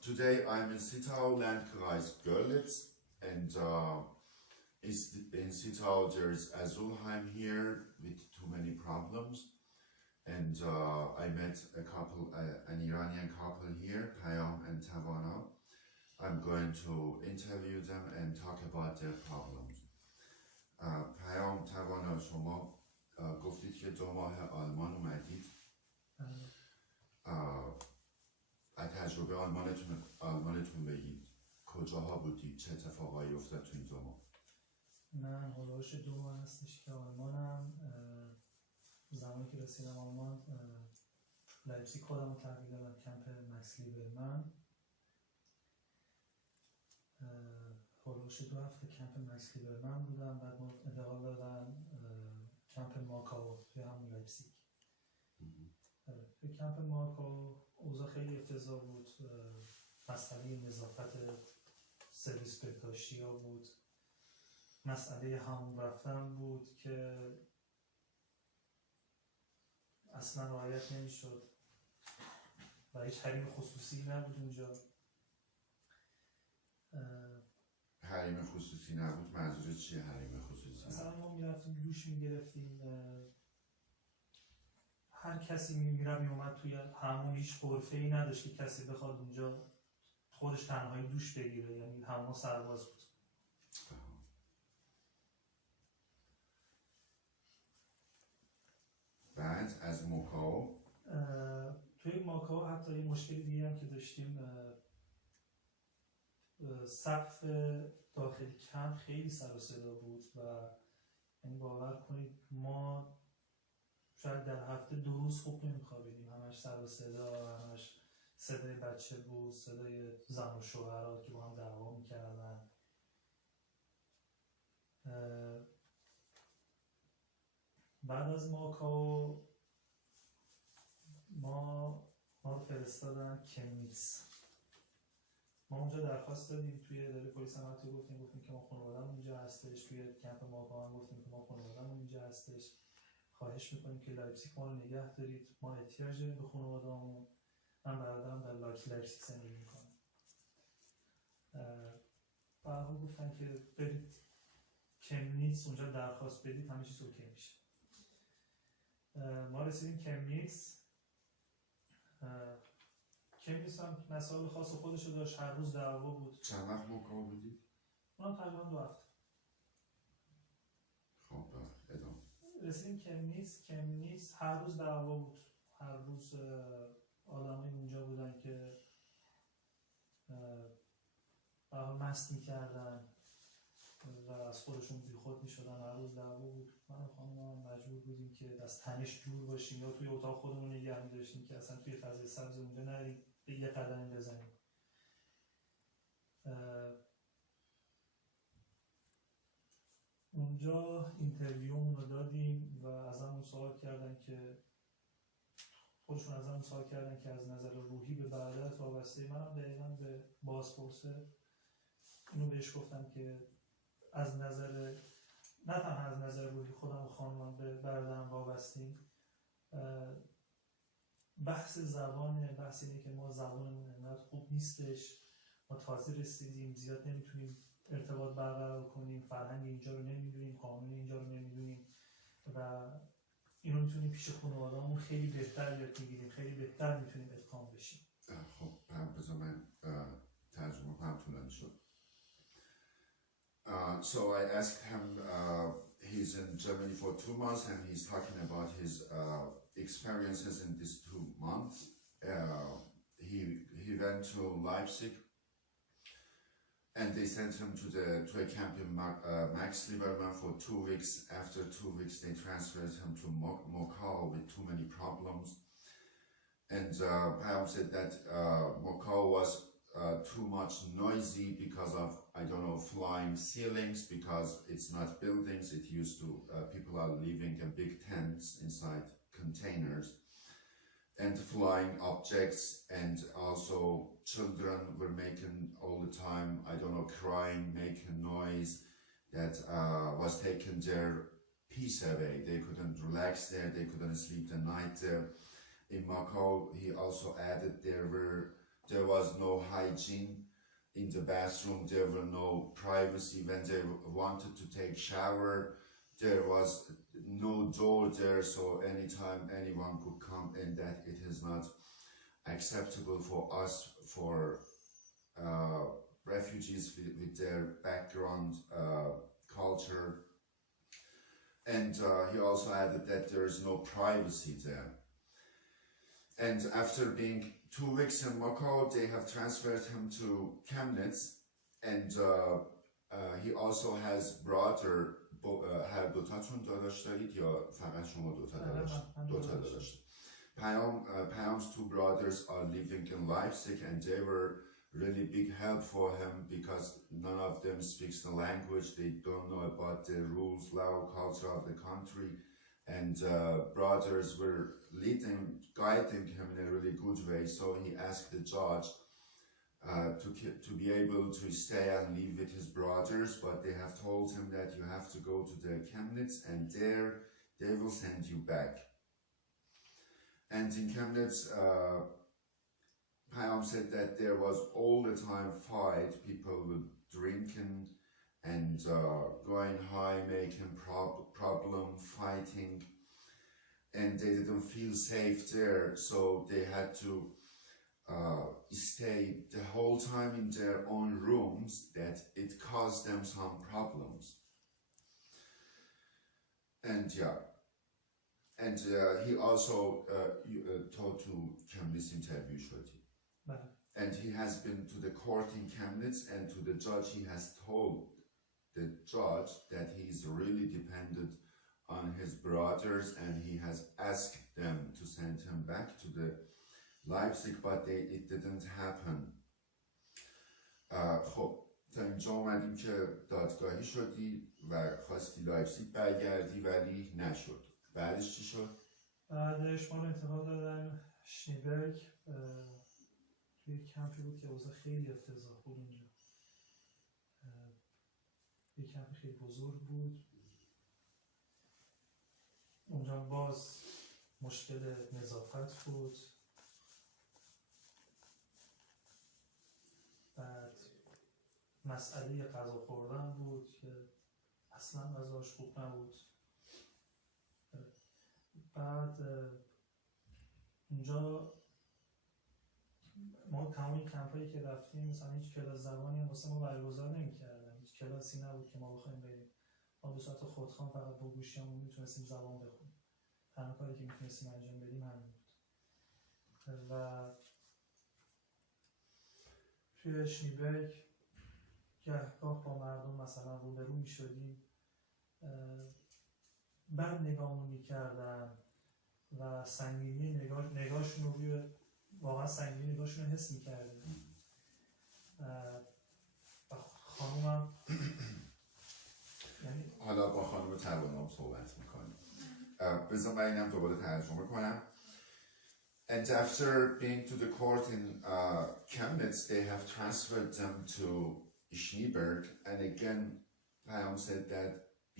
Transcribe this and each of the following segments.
Today I'm in Zittau, Landkreis Görlitz, and in Zittau there's Heim here with too many problems, and I met a couple, an Iranian couple here, Payam and Tavana. I'm going to interview them and talk about their problems. Payam, Tavana, شما گفتید که 2 ماه آلمان اومدید. از تجربه آلمانتون بگید، کجاها بودید، چه اتفاقایی افتاد تو این 2 ماه؟ من هلوش 2 ماه هستش که آلمانم. زمانی که رسیدم آلمان لایپزیگ خودم رو تحویل دادم کمپ مکس لیبرمن. هلوش 2 هفته کمپ مکس لیبرمن بودم، بعد ما انتقال دادن کمپ ماکاو توی همون لایپزیگ. توی کمپ ماکاو اوضاع خیلی افتضاح بود. مسئله نظافت سرویس بهداشتی ها بود، مسئله همون رفتن بود که اصلا رعایت نمی‌شد و هیچ حریم خصوصی نبود اونجا. حریم خصوصی نبود منظور چیه حریم خصوصی؟ مثلا ما میرفتیم دوش میگرفتیم، هر کسی میومد توی همون، هیچ غرفه‌ای نداشت که کسی بخواد اونجا خودش تنهایی دوش بگیره، یعنی همون سرباز بود. بعد از ماکاو توی ماکاو حتی یه مشکل دیگه هم که داشتیم، سقف داخلی کمپ خیلی سر و صدا بود و یعنی باور کنید ما شاید در هفته 2 روز خوب نمیخوابیدیم، همش سر و صدا، همش صدای بچه بود، صدای زن و شوهرها که با هم دعوا میکردن. بعد از ماکاو ما رو فرستادن کمنیتس. ما اونجا درخواست دادیم، توی اداره پلیس هم حتی گفتیم که ما خانواده‌مون اینجا هستش، توی کمپ ماکاو هم گفتیم که ما خانواده‌مون اینجا هستش، خواهش میکنیم که لایپزیگ ما رو نگه دارید، ما احتیاج داریم به خانواده‌مون. من برادرم در لایپزیگ زندگی میکنم. بعد گفتن که برید کمنیتس اونجا درخواست بدید، همه چیز اوکی میشه. ما رسیدیم کمنیتس. کمنیتس هم مسائل خاص خودش رو داشت، هر روز دعوا بود. چند وقت ماکاو بودید؟ اونم تقریبا 2 هفته. خب ادامه. رسیدیم کمنیتس هر روز دعوا بود، هر روز آدمای اونجا بودن که مست میکردن و از خودشون بیخود میشدن، هر روز دعوا بود. من و خانمم مجبور بودیم که از تنش دور باشیم یا توی اتاق خودمون نگه می‌داشتیم که اصلا توی فضای سبز اونجا نریم، به یه قدم بزنیم. اونجا اینترویومون رو دادیم و از همون سوال کردن که خودشون از همون سوال کردن که از نظر روحی به برادرت وابسته. منم دقیقاً به بازپرسه اینو بهش گفتم که از نظر، نه تنها از نظر روحی خودم و خانمم به برادرم وابستیم. بحث زبان، بحث اینه که ما زبانمون انقدر خوب نیستش، ما تازه رسیدیم، زیاد نمیتونیم ارتباط برقرار کنیم، فرهنگ اینجا رو نمیدونیم، قانون اینجا رو نمیدونیم و اینو میتونیم پیش خانواده‌مون خیلی بهتر یاد بگیریم، خیلی بهتر میتونیم اتقان بشیم. خب بذار من ترجمه کنم، طولانی شد. So I asked him, he's in Germany for 2 months and he's talking about his experiences in these 2 months. He went to Leipzig and they sent him to a camp in Max Lieberman for 2 weeks. After 2 weeks they transferred him to Mokau with too many problems. And Payam said that Mokau was too much noisy because of, I don't know, flying ceilings, because it's not buildings, it used to, people are living in big tents inside containers, and flying objects, and also children were making all the time, I don't know, crying, making noise that was taking their peace away. They couldn't relax there, they couldn't sleep the night there. In Moscow, he also added there were there was no hygiene in the bathroom, there were no privacy when they wanted to take shower, there was no door there, so anytime anyone could come in, that it is not acceptable for us, for refugees with their background, culture. And he also added that there is no privacy there. And after being 2 weeks in Moscow, they have transferred him to Chemnitz, and he also has brother. هر دوتاتون داداش دارید یا فقط شما دوتا داداش؟ Payam's two brothers are living in Leipzig, and they were really big help for him because none of them speaks the language, they don't know about the rules, law, culture of the country, and brothers were guiding him in a really good way. So he asked the judge to be able to stay and live with his brothers, but they have told him that you have to go to the Chemnitz, and there they will send you back. And in Chemnitz, Payam said that there was all the time fight, people were drinking and going high, making problem, fighting, and they didn't feel safe there, so they had to stay the whole time in their own rooms, that it caused them some problems. And yeah, and he also told to Chemnitz interview Shoti. And he has been to the court in Chemnitz, and to the judge he has told the judge that he is really dependent on his brothers, and he has asked them to send him back to the Leipzig, but it didn't happen. خب تا اینجا اومدیم که دادگاهی شدی و خواستی لایپزیگ برگردی ولی نشد. بعدش چی شد؟ بعدش ما رو انتقال دادن شنیبرگ، توی کمپی بود که اوضاع خیلی افتضاح بود اونجا. یه کمپ خیلی بزرگ بود. اونجا باز مشکل نظافت بود. بعد مسئله غذا خوردن بود که اصلا غذاش خوب نبود. بعد اونجا ما تمام این کمپایی که رفتیم مثلا هیچ کلاس زبانی هم واسه ما برگزار نمی‌کردن، هیچ کلاسی نبود که ما بخوایم بریم. ما به صورت خودخواه فقط با گوشیمون میتونستیم زبان بخونیم. تنها کاری که میتونستیم انجام بدیم همین بود. و توی شنیبرگ گهگاه با مردم مثلا روبرو میشدیم، بد نگاهمون میکردن و سنگینی نگاهشون رو روی واقعا سنگینی نگاهشون رو حس میکردیم. و خانومم یعنی حالا با خانم توانا صحبت میکنیم. بذار من اینم دوباره ترجمه کنم. And after being to the court in Chemnitz, they have transferred them to Schneeberg. And again, Payam said that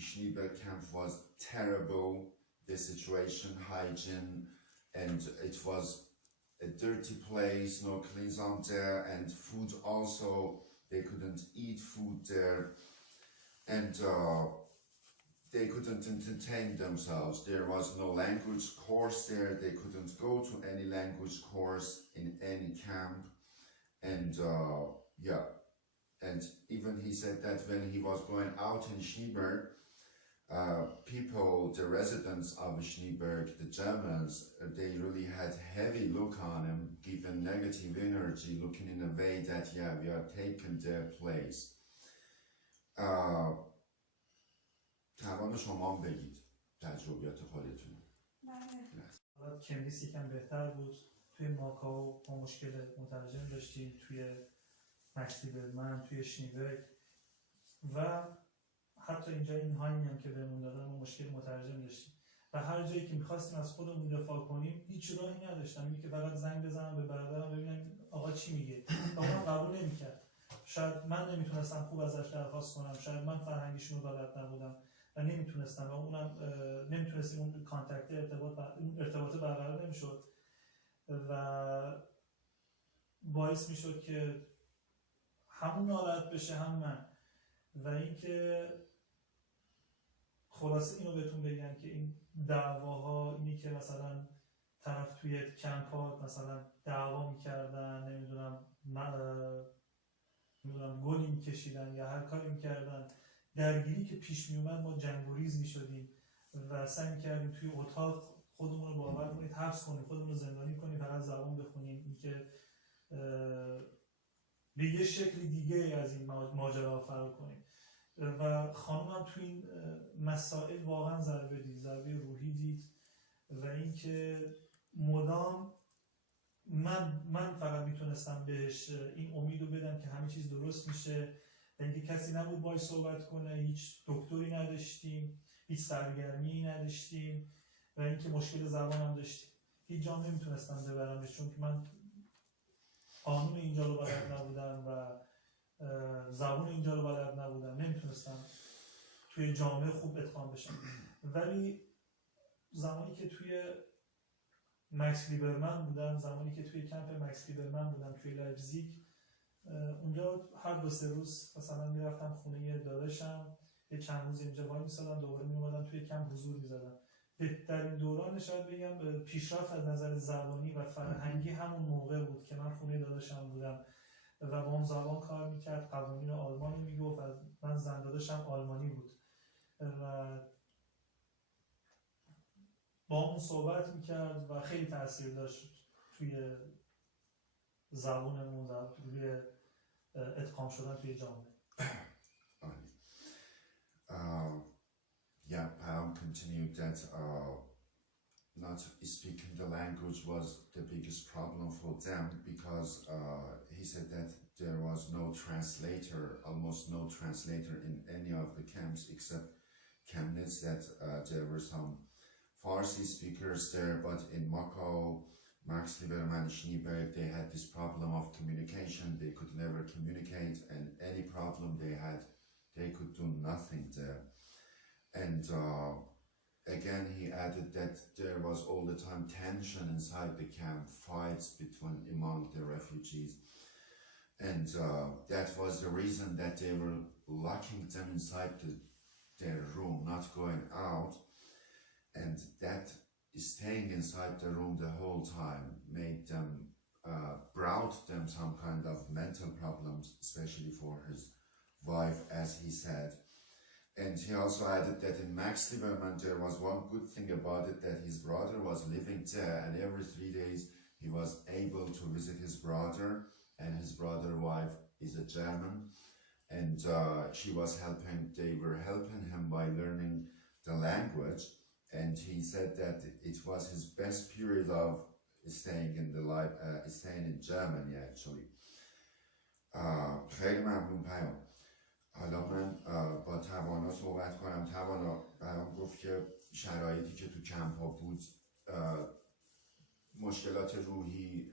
Schneeberg camp was terrible, the situation, hygiene, and it was a dirty place, no cleans on there, and food also, they couldn't eat food there, and they couldn't entertain themselves. There was no language course there, they couldn't go to any language course in any camp, and yeah, and even he said that when he was going out in Schneeberg, people, the residents of Schneeberg, the Germans, they really had heavy look on him, given negative energy, looking in a way that, yeah, we are taking their place. توان شما بگید تجربیات خودتون. بله. کمنیس یکم بهتر بود. توی ماکاو ما مشکل مترجم داشتیم، توی مکسیبرمن، توی شنیبرگ و حتی اینجا این هایمی هم که بهمون دادن ما مشکل مترجم داشتیم و هر جایی که میخواستیم از خودمون دفاع کنیم هیچ راهی نداشتم، اینی که فقط زنگ بزنم به برادرم ببینم آقا چی میگه. آقا قبول نمیکرد. شاید من نمیتونستم خوب ازش درخواست کنم، شاید من فرهنگیشون رو بلد نبودم و نمیتونستم و اونم نمیتونستیم اون کانتکت ارتباط برقرار نمیشد و باعث میشد که همون ناراحت بشه هم من. و اینکه خلاصه اینو بهتون بگم که این دعواها، اینی که مثلا طرف توی کمپات مثلا دعوا میکردن، نمیدونم گلی میکشیدن یا هر کاری میکردن، درگیری که پیش میومد ما جنگوریز میشدیم و سعی میکردیم توی اتاق خودمون رو باور کنید حبس کنیم، خودمون رو زندانی کنیم، فقط زبان بخونیم. اینکه به یه شکل دیگه از این ماجرا فرار کنیم. و خانم هم توی این مسائل واقعا ضربه روحی دید و اینکه مدام من فقط میتونستم بهش این امیدو بدم که همه چیز درست میشه و اینکه کسی نبود باهاش صحبت کنه، هیچ دکتری نداشتیم، هیچ سرگرمی نداشتیم و اینکه مشکل زبان هم داشتیم. هیچ جا نمیتونستم ببرمش چون که من قانون اینجا رو بلد نبودم و زبان اینجا رو بلد نبودم، نمیتونستم توی جامعه خوب ادغام بشم. ولی زمانی که توی مکس لیبرمن بودم، زمانی که توی کمپ مکس لیبرمن بودم توی لایپزیگ، اونجا هر 2-3 روز مثلا میرفتم خونه داداشم، یه چند روز اینجا وای میسادم، دوباره میومدم توی کمپ حضور میزدم. بهترین دوران شاید بگم پیشرفت از نظر زبانی و فرهنگی همون موقع بود که من خونه داداشم بودم و با اون زبان کار میکرد، قوانین آلمانی میگفت و من زن داداشم آلمانی بود و با اون صحبت میکرد و خیلی تاثیر داشت توی زبانمون و توی ادغام شدن توی جامعه. Yeah, Payam continued that not speaking the language was the biggest problem for them because he said that there was no translator, almost no translator in any of the camps except Chemnitz, that there were some Farsi speakers there, but in Mokau, Max Lieberman, Schneeberg, they had this problem of communication. They could never communicate, and any problem they had, they could do nothing there. And again, he added that there was all the time tension inside the camp, fights among the refugees. And that was the reason that they were locking them inside their room, not going out. And that staying inside the room the whole time made them, brought them some kind of mental problems, especially for his wife, as he said. And he also added that in Max Lieberman there was one good thing about it, that his brother was living there, and every 3 days he was able to visit his brother, and his brother's wife is a German, and they were helping him by learning the language. And he said that it was his best period of staying in Germany actually. خیلی ممنون پیام. حالا من با توانا صحبت کنم. توانا برام گفت که شرایطی که تو کمپ ها بود مشکلات روحی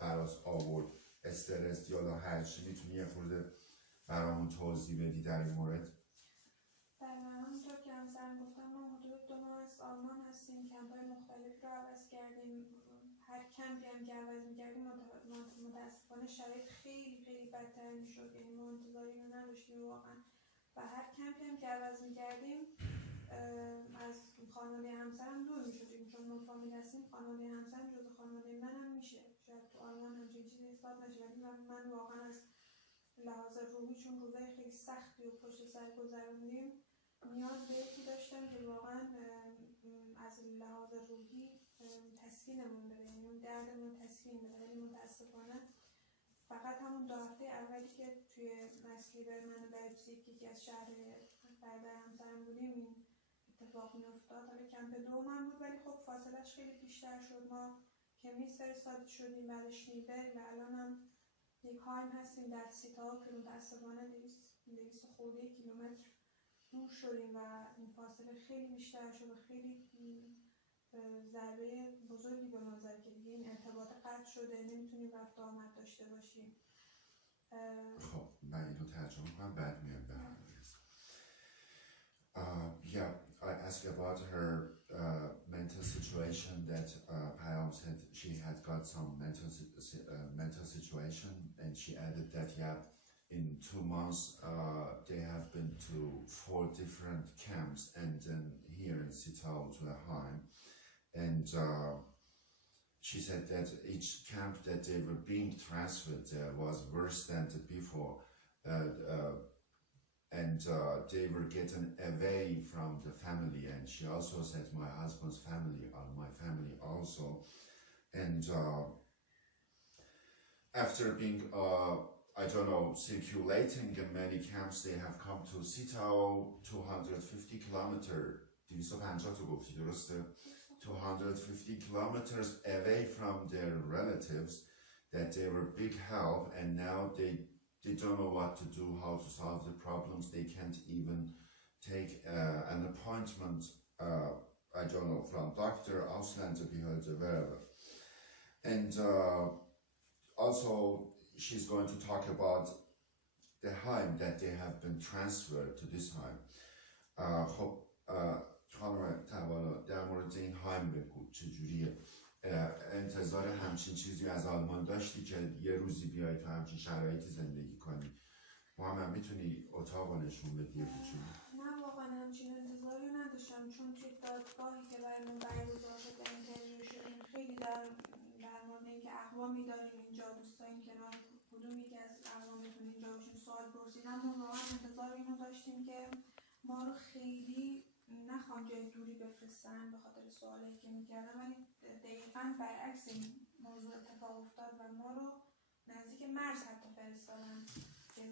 برات آورد، استرس یا هر چی، میتونی یه خورده برامون توضیح بدی در این مورد؟ همونطور که همسرم گفتم ما حدود 2 ماه از آلمان هستیم، کمپ‌های مختلف رو عوض کردیم. هر کمپی هم که عوض می‌کردیم متاسفانه شرایط خیلی خیلی بدتر می‌شد، یعنی ما انتظاری رو نداشتیم واقعا. و هر کمپی هم که عوض می‌کردیم از خانواده همسرم دور می‌شدیم، چون ما فامیل هستیم. خانواده همسرم جزو خانواده منم میشه، شاید تو آلمان همچین چیزی حساب نشه، ولی من واقعا از لحاظ روحی، چون روزای خیلی سختی و پشت سر گذروندیم، نیاز به یکی داشتم که واقعا از لحاظ روحی تسکینمون بده، یعنی اون دردمون تسکین بده. ولی متاسفانه فقط همون 2 هفته اولی که توی مکس لیبرمن لایپزیگ، یکی از شهر برادر همسرم بودیم، این اتفاق میافتاد. حالا کمپ دومم بود ولی خب فاصلهش خیلی بیشتر شد. ما کمیس فرستاده شدیم، بعد شنیبرگ، و الان هم یک هایم هستیم در زیتاو که متاسفانه 200 خورده کیلومتر دور شدیم و این فاصله خیلی بیشتر شد و خیلی ضربه بزرگی به ما زد که دیگه این ارتباط قطع شده، نمیتونیم رفت آمد داشته باشیم. خب من اینو ترجمه کنم بعد میام به هم Yeah, I asked about her mental situation situation that Payam said she had got some mental situation, and she added that in 2 months they have been to 4 different camps, and then here in Zittau to the Heim, and she said that each camp that they were being transferred was worse than before, and they were getting away from the family, and she also said my husband's family are my family also, and after being I don't know, circulating in many camps, they have come to Zittau, 250 kilometers, 250 تا گفتی درسته؟ 250 kilometers away from their relatives, that they were big help, and now they don't know what to do, how to solve the problems. They can't even take an appointment, I don't know, from doctor, Ausländerbehörde, wherever. And also, she's going to talk about the Heim that they have been transferred to this Heim. خب خانم توانا در مورد این هایم بگو چجوریه؟ انتظار همچین چیزی از آلمان داشتی که یه روزی بیای تو همچین شرایطی زندگی کنی؟ محمد میتونی اتاق نشون بدی یه کوچولو؟ نه واقعا همچین انتظاری نداشتم، چون توی دادگاهی که برامون برگزار شد و اینترویو شدیم خیلی در مورد اینکه اقوامی داریم اینجا، دوست داریم کنار کدوم یکی از اقوامتون اینجا باشیم سوال پرسیدن. ما واقعا انتظار اینو داشتیم که ما رو خیلی نخوان جای دوری بفرستن به خاطر سوالایی که میکردن، ولی دقیقاً برعکس این موضوع اتفاق افتاد و ما رو نزدیک مرز حتی فرستادن که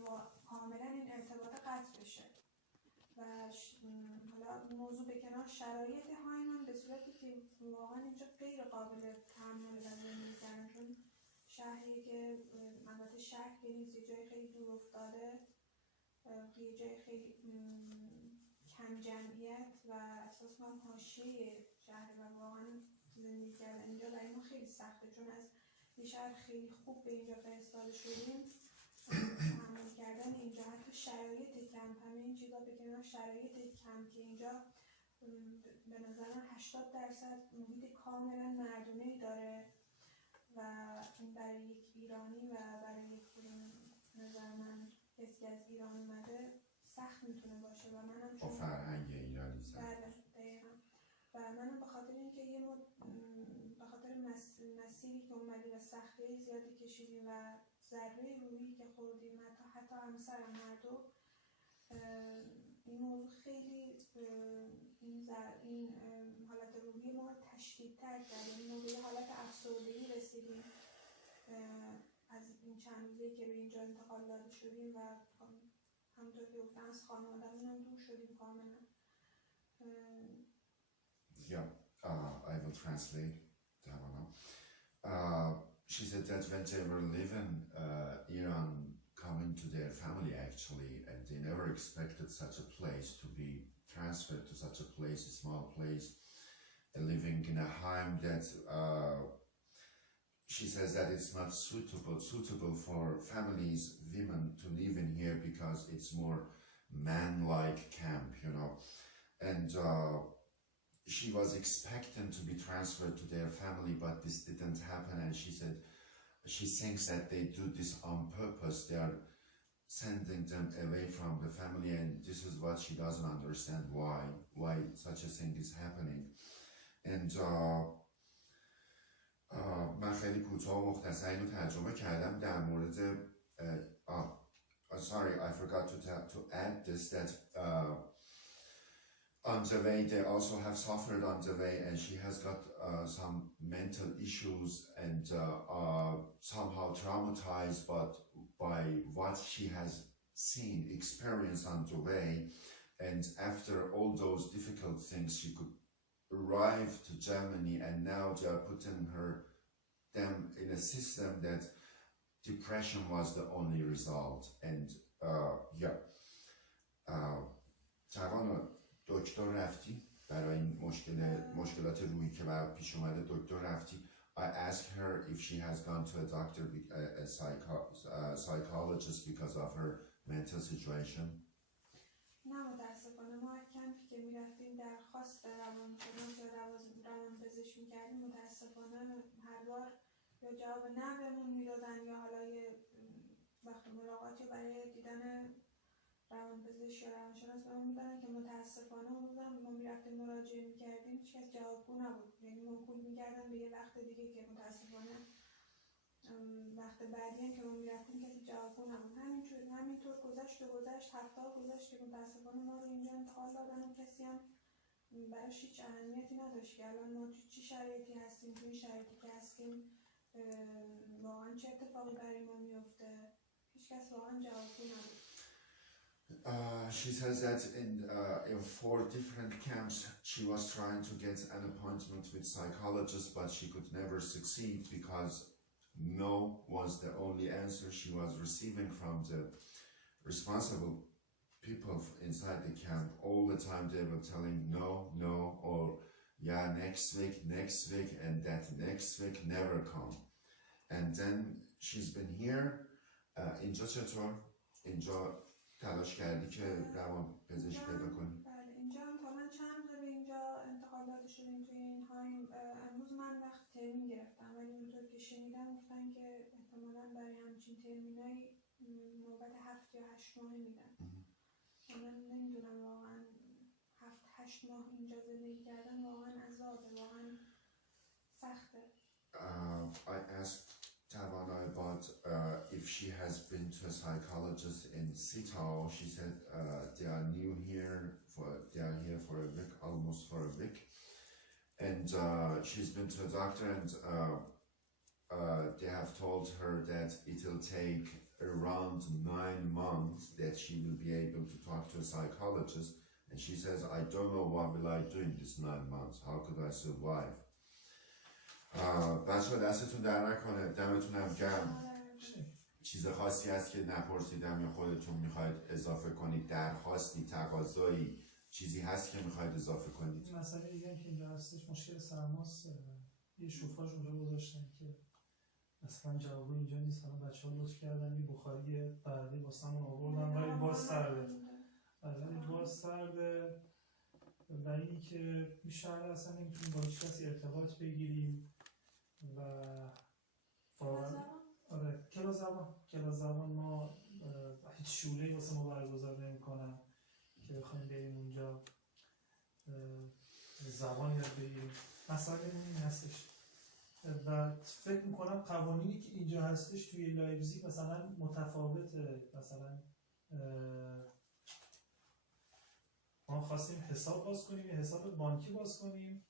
کاملا این ارتباط قطع بشه. و حالا موضوع به کنار، شرایط هایمان به صورتی که واقعا اینجا غیر قابل تحمل و زندگی کردن، چون شهری که البته شهر که نیست، یه جای خیلی دور افتاده، یه جای خیلی کم جمعیت و احساس کنم حاشیه شهر، و واقعا زندگی کردن اینجا برای ما خیلی سخته، چون از یه شهر خیلی خوب به اینجا فرستاده شدیم. تحمل کردن اینجا، حتی شرایط کمپ، همه این چیزا به کنار شرایط کمپ که اینجا به نظر من 80% محیط کاملا مردونه‌ای داره و این برای یک ایرانی و برای یک نظر من کسی که از ایران اومده سخت میتونه باشه. و منم با فرهنگ ایرانی زن. بله دقیقا. و منم به خاطر اینکه به خاطر مسیری که اومدی و سختی زیادی کشیدیم و ضربه روحی که خوردیم، حتی همسرم هر دو، این موضوع خیلی این حالت روحی ما رو تشدیدتر کرد. یعنی ما به یه حالت افسردگی رسیدیم از این چند روزی که به اینجا انتقال داده شدیم و همونطور که گفتم از خانواده‌مون هم دور شدیم کاملا. Yeah, I will translate, Tavana. She said that when they were living Iran, coming to their family actually, and they never expected such a place to be transferred to such a place, a small place, living in a home that she says that it's not suitable for families, women to live in here because it's more man-like camp, you know, and she was expecting to be transferred to their family, but this didn't happen, and she said she thinks that they do this on purpose. They are sending them away from the family, and this is what she doesn't understand, why such a thing is happening. And من خیلی کوتاه و مختصر اینو ترجمه کردم در مورد sorry, I forgot to add this, that on the way they also have suffered on the way, and she has got some mental issues and somehow traumatized by what she has seen, experienced on the way, and after all those difficult things she could arrive to Germany, and now they are putting them in a system that depression was the only result. And Tavana, دکتر رفتی برای این مشکلات روحی که برای پیش اومده؟ دکتر رفتی؟ I asked her if she has gone to a doctor, a psychologist because of her mental situation. نه متاسفانه ما کمپی که میرفتیم درخواست روانشناس یا روانپزشک میکردیم متاسفانه هر بار یا جواب نه بهمون میدادن یا حالا یه وقت ملاقاتی برای دیدن روانپزشک یا روانشناس بهمون میدادن که متاسفانه اون روزم ما میرفتیم مراجعه میکردیم هیچکس جوابگو نبود، یعنی موکول میکردن به یه وقت دیگه که متاسفانه وقت بعدی هم که ما میرفتیم کسی جوابگو نبود. همینطور گذشت هفته‌ها گذشت که متاسفانه ما رو اینجا انتقال دادن و کسی هم براش هیچ اهمیتی نداشت که الان ما تو چی شرایطی هستیم، تو این شرایطی که هستیم واقعا چه اتفاقی برای ما میفته، هیچکس واقعا جوابگو نبود. She says that in 4 different camps she was trying to get an appointment with psychologists, but she could never succeed because no was the only answer she was receiving from the responsible people inside the camp. All the time they were telling no, or yeah, next week, and that next week never come. And then she's been here. اینجا چطور؟ اینجا تلاش کردی که روان پزشک پیدا کنی؟ بله، اینجا هم تا من چند روز به اینجا انتقال داده شدیم توی این هایم. امروز من وقت ترمین گرفتم ولی اونطور که شنیدم گفتن که احتمالاً برای همچین ترمینایی نوبت 7 یا 8 ماهه میدن. من نمیدونم واقعا 7-8 ماه اینجا زندگی کردن واقعا عذابه، واقعا سخته. I asked Tavana about if she has been to a psychologist in Zittau. She said they are new here, they are here for a week, almost for a week, and she's been to a doctor, and they have told her that it will take around 9 months that she will be able to talk to a psychologist, and she says, I don't know what will I do in these 9 months, how could I survive. بچه ها دستتون در نکنه، دمتونم گرم. چیز خاصی هست که نپرسیدم یا خودتون میخواید اضافه کنید، درخواستی، تقاضایی، چیزی هست که میخواید اضافه کنید؟ مسئله دیگه هم که اینجا هستش مشکل سرماست. یه شوفاژ اونجا گذاشتن که اصلا جوابو اینجا نیست. الان بچه ها لطف کردن یه بخاری بردی واسمون آوردن ولی باز سرده. و اینی که بیشتر اصلا نمیتونیم با هیچ کسی ارتباط بگیریم و آره کلاس زبان ما هیچ شوره‌ای واسه ما برگزار نمی‌کنن که بخوایم بریم اونجا زبان یاد بگیریم. مسئله این هستش و فکر میکنم قوانینی که اینجا هستش توی لایپزیگ مثلا متفاوته. مثلا ما خواستیم حساب باز کنیم، یه حساب بانکی باز کنیم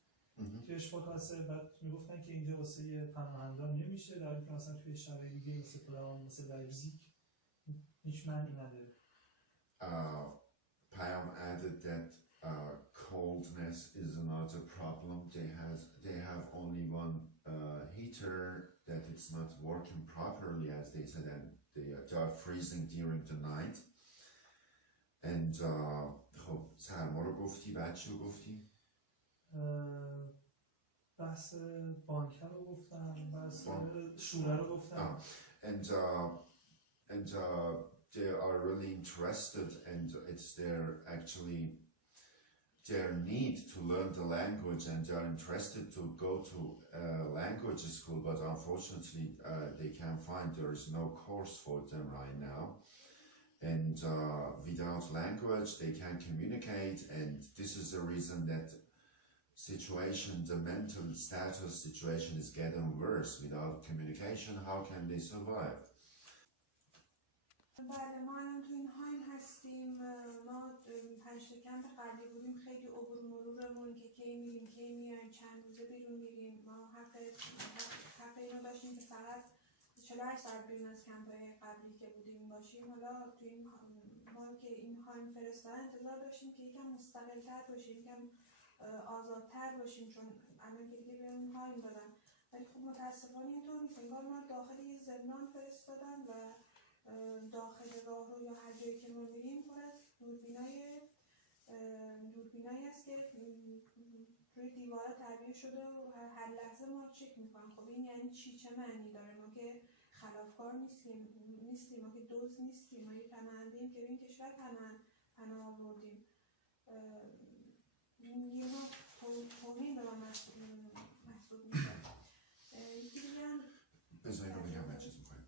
که اشتباه هست. بعد میگفتن که اینجا واسه یه پناهندان نمیشه، در حالی که مثلا توی شهر دیگه واسه پدران مثل لایپزیگ هیچ معنی نداره. Payam added that coldness is another problem. They have only one heater that it's not working properly, as they said, and they are freezing during the night. And خب سرما رو گفتی، بعد چی رو گفتی؟ بحث بانک رو گفتم، بحث شوره رو گفتم. And they are really interested, and it's their need to learn the language, and they are interested to go to language school, but unfortunately they can't find, there is no course for them right now. And without language they can't communicate, and this is the reason that the mental status situation is getting worse. Without communication, how can they survive? بله، ما الان تو این هایم هستیم. ما 5 کمپ قبلی بودیم، خیلی عبور مرورمون که کی میریم کی میایم، چند روزه بیرون میریم. ما حق اینو داشتیم که فقط 48 ساعت بیرون از کمپ‌های قبلی که بودیم باشیم. حالا تو این ما که این هایم فرستادن انتظار داشتیم که یکم مستقل‌تر باشیم، یکم آزادتر باشیم، چون الان که دیگه بهمون هایم دادن. ولی خب متاسفانه اینطور نیست. انگار ما داخل یه زندان فرستادن و داخل راهرو یا هر جایی که ما میریم پر از دوربینایی است که روی دیوارا تعبیه شده و هر لحظه ما چک میکنن. خب این یعنی چی؟ چه معنی داره؟ ما که خلافکار نیستیم، ما که دزد نیستیم، ما یه پناهنده‌ایم که به این کشور پناه آوردیم. یه نوع توهین به ما محسوب بذار اینو بگم من چیز میکنیم.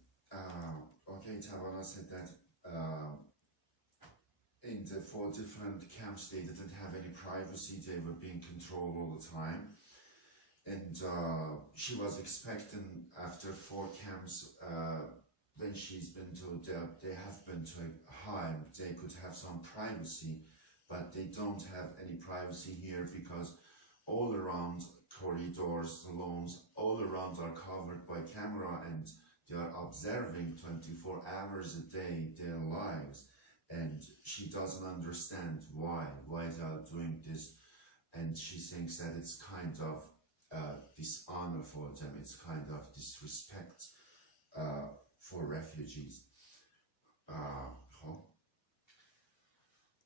Okay, Tavana said that in the 4 different camps they didn't have any privacy, they were being controlled all the time. And she was expecting after 4 camps, when she's been to, they have been to Heim, they could have some privacy, but they don't have any privacy here because all around corridors, salons, all around are covered by camera and they are observing 24 hours a day their lives. And she doesn't understand why they are doing this. And she thinks that it's kind of dishonor for them, it's kind of disrespect for refugees.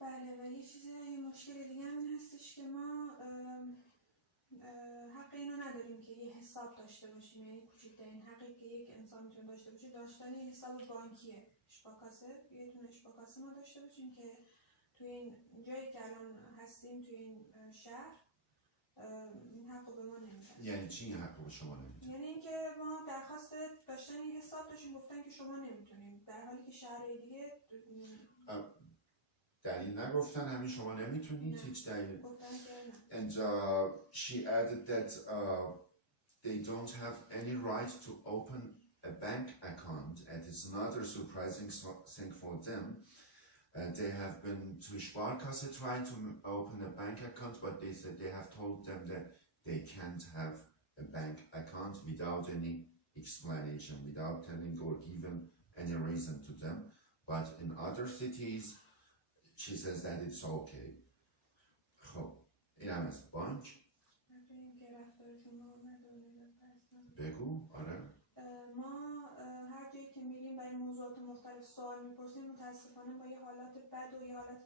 بله و یه مشکل دیگه هم این هستش که ما حق اینو نداریم که یه حساب داشته باشیم، یعنی کوچکترین حقی که یک انسان میتونه داشته باشه داشتن یه حساب بانکیه، یه تونه اشباکاسه ما داشته باشیم که توی این جایی که الان هستیم توی این شهر این حق رو به ما نمیدن. یعنی چی این حق رو به شما نمیدن؟ یعنی اینکه ما درخواست داشتن یه حساب داشتیم گفتن که شما نمیتونیم، در حالی که شهرهای دیگه دلیل نگفتن همین شما نمیتونید هیچ دلیل. And she added that they don't have any right to open a bank account, and it's another surprising thing for them. They have been to Sparkasse trying to open a bank account, but they said they have told them that they can't have a bank account without any explanation, without telling or giving any reason to them. But in other cities, she says that it's okay. خب این هم از بانک. بگو. آره. ما هر جایی که میریم برای موضوعات مختلف سوال میپرسیم متاسفانه با یه حالت بد و یه حالت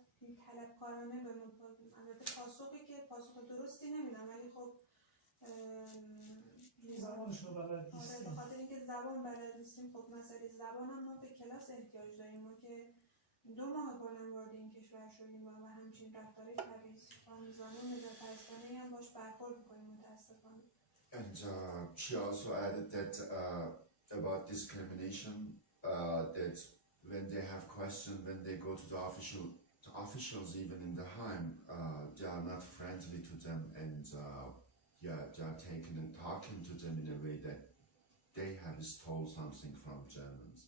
طلبکارانه به ما البته پاسخی که پاسخ درستی نمیدن ولی خب زبانش رو بلد نیستیم. آره به خاطر اینکه زبان بلد نیستیم. خب مسئله زبان هم ما به کلاس احتیاج داریم. ما که 2 ماه کلا وارد این کشور شدیم و همچین رفتاری تبعیض آمیزانه و نجات پرستانه‌ای هم باش برخورد می‌کنیم متاسفانه. And she also added that about discrimination, that when they have questions, when they go to the officials even in the Heim, they are not friendly to them, and they are taking and talking to them in a way that they have stole something from Germans.